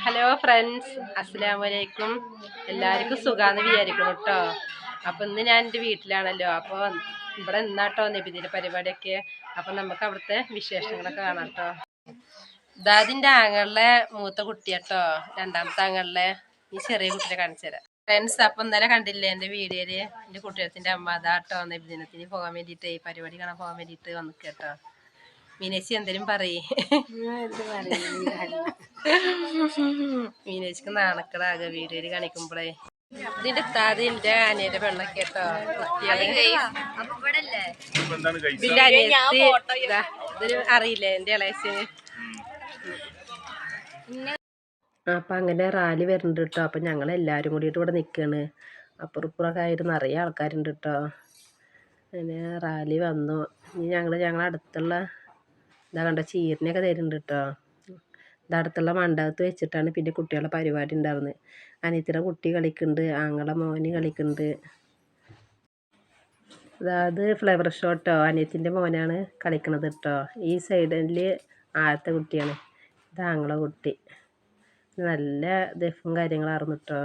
Hello friends അസ്സലാമു അലൈക്കും എല്ലാവർക്കും സുഖാന്ന് വിചാരിക്കണം കേട്ടോ അപ്പം ഇന്ന് ഞാൻ എന്റെ വീട്ടിലാണല്ലോ. അപ്പോൾ ഇവിടെ നിന്നാട്ടോ നിബിതിന്റെ പരിപാടിയൊക്കെ. അപ്പം നമുക്ക് അവിടുത്തെ വിശേഷങ്ങളൊക്കെ കാണാം കേട്ടോ ദാദിന്റെ ആങ്ങളിലെ മൂത്ത കുട്ടിയാട്ടോ രണ്ടാമത്തെ ആങ്ങളിലെ ഈ ചെറിയ കുട്ടിയെ കാണിച്ചു തരാം. ഫ്രണ്ട്സ് അപ്പം ഇന്നലെ കണ്ടില്ലേ എന്റെ വീഡിയോയിൽ എന്റെ കുട്ടികളത്തിന്റെ അമ്മ അതാട്ടോ നബിദിനത്തിന് പോകാൻ വേണ്ടിയിട്ട് ഈ പരിപാടി കാണാൻ പോകാൻ വേണ്ടിയിട്ട് വന്നു കേട്ടോ മീനേച്ചി എന്തേലും പറയേ. മീനേച്ചിക്ക് നാണക്കടാകെ വീഡിയോയിൽ കാണിക്കുമ്പോഴേ ഇതിന്റെ താതിന്റെ അനിയുടെ വെള്ളൊക്കെ കേട്ടോ. പിന്നെ അനിയത്തി ഇതാ, ഇതൊരു അറിയില്ലേ എന്റെ ഇളയച്ചന്? അപ്പൊ അങ്ങനെ റാലി വരുന്നുണ്ട് കേട്ടോ. അപ്പൊ ഞങ്ങൾ എല്ലാരും കൂടിയിട്ട് ഇവിടെ നിക്കാണ്. അപ്പുറപ്പുറമൊക്കെ ആയിട്ട് നിറയെ ആൾക്കാരുണ്ട് കേട്ടോ. അങ്ങനെ റാലി വന്നു. ഇനി ഞങ്ങൾ ഞങ്ങളെ അടുത്തുള്ള ഇതാ കണ്ട ചീരനെയൊക്കെ തരുന്നുണ്ട് കേട്ടോ ഇത് അടുത്തുള്ള മണ്ഡപത്ത് വെച്ചിട്ടാണ് പിന്നെ കുട്ടികളുടെ പരിപാടി ഉണ്ടാവുന്നത്. അനിയത്തിയുടെ കുട്ടി കളിക്കുന്നുണ്ട് ആങ്ങളെ മോന് കളിക്കുന്നുണ്ട്. അതായത് ഫ്ലവർ ഷോ കേട്ടോ അനിയത്തിന്റെ മോനാണ് കളിക്കുന്നത് കേട്ടോ ഈ സൈഡിൽ ആദ്യത്തെ കുട്ടിയാണ് ഇത് ആങ്ങളെ കുട്ടി. നല്ല ദഫും കാര്യങ്ങളായിരുന്നു കേട്ടോ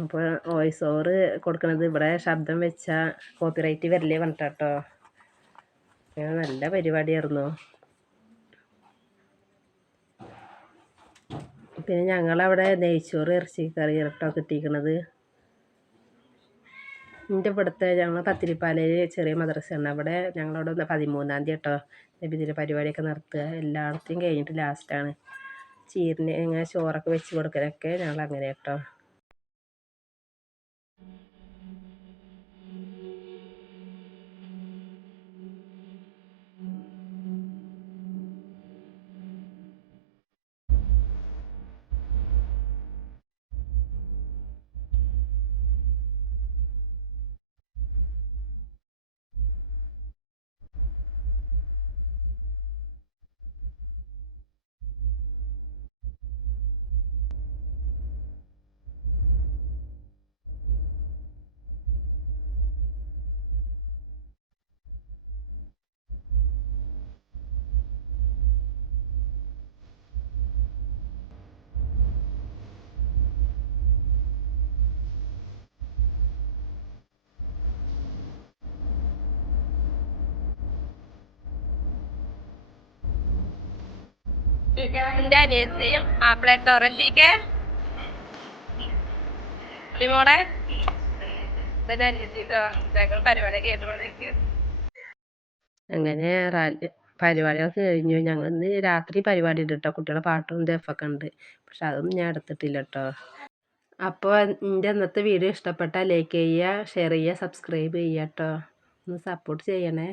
അപ്പോൾ വോയിസ് ഓവർ കൊടുക്കുന്നത് ഇവിടെ ശബ്ദം വെച്ചാൽ കോപ്പിറൈറ്റ് വരില്ലേ പറഞ്ഞിട്ടോ നല്ല പരിപാടിയായിരുന്നു. പിന്നെ ഞങ്ങളവിടെ നെയ്ച്ചോറ് ഇറച്ചി കറി കേട്ടോ കിട്ടിയിരിക്കണത്. എന്റെ ഇവിടുത്തെ ഞങ്ങൾ പത്തിരിപ്പാലയിൽ ചെറിയ മദ്രസയാണ്. അവിടെ ഞങ്ങളവിടെ പതിമൂന്നാം തീയതി കേട്ടോ നബിദിന പരിപാടിയൊക്കെ നടത്തുക. എല്ലായിടത്തും കഴിഞ്ഞിട്ട് ലാസ്റ്റാണ് ചീരിന് ഇങ്ങനെ ചോറൊക്കെ വെച്ച് കൊടുക്കലൊക്കെ ഞങ്ങൾ അങ്ങനെ കേട്ടോ എന്റെ അനിയത്തിയും ആപ്പിളെ ടൊറന്റിക്ക് മോളെ പരിപാടി അങ്ങനെ റാലി പരിപാടികളൊക്കെ കഴിഞ്ഞു. ഞങ്ങൾ ഇന്ന് രാത്രി പരിപാടി ഉണ്ട് കേട്ടോ കുട്ടികളെ പാട്ടും ദഫൊക്കെ ഉണ്ട്. പക്ഷെ അതൊന്നും ഞാൻ എടുത്തിട്ടില്ല കേട്ടോ അപ്പോൾ എന്റെ ഇന്നത്തെ വീഡിയോ ഇഷ്ടപ്പെട്ടാൽ ലൈക്ക് ചെയ്യുക ഷെയർ ചെയ്യുക സബ്സ്ക്രൈബ് ചെയ്യുക കേട്ടോ ഒന്ന് സപ്പോർട്ട് ചെയ്യണേ.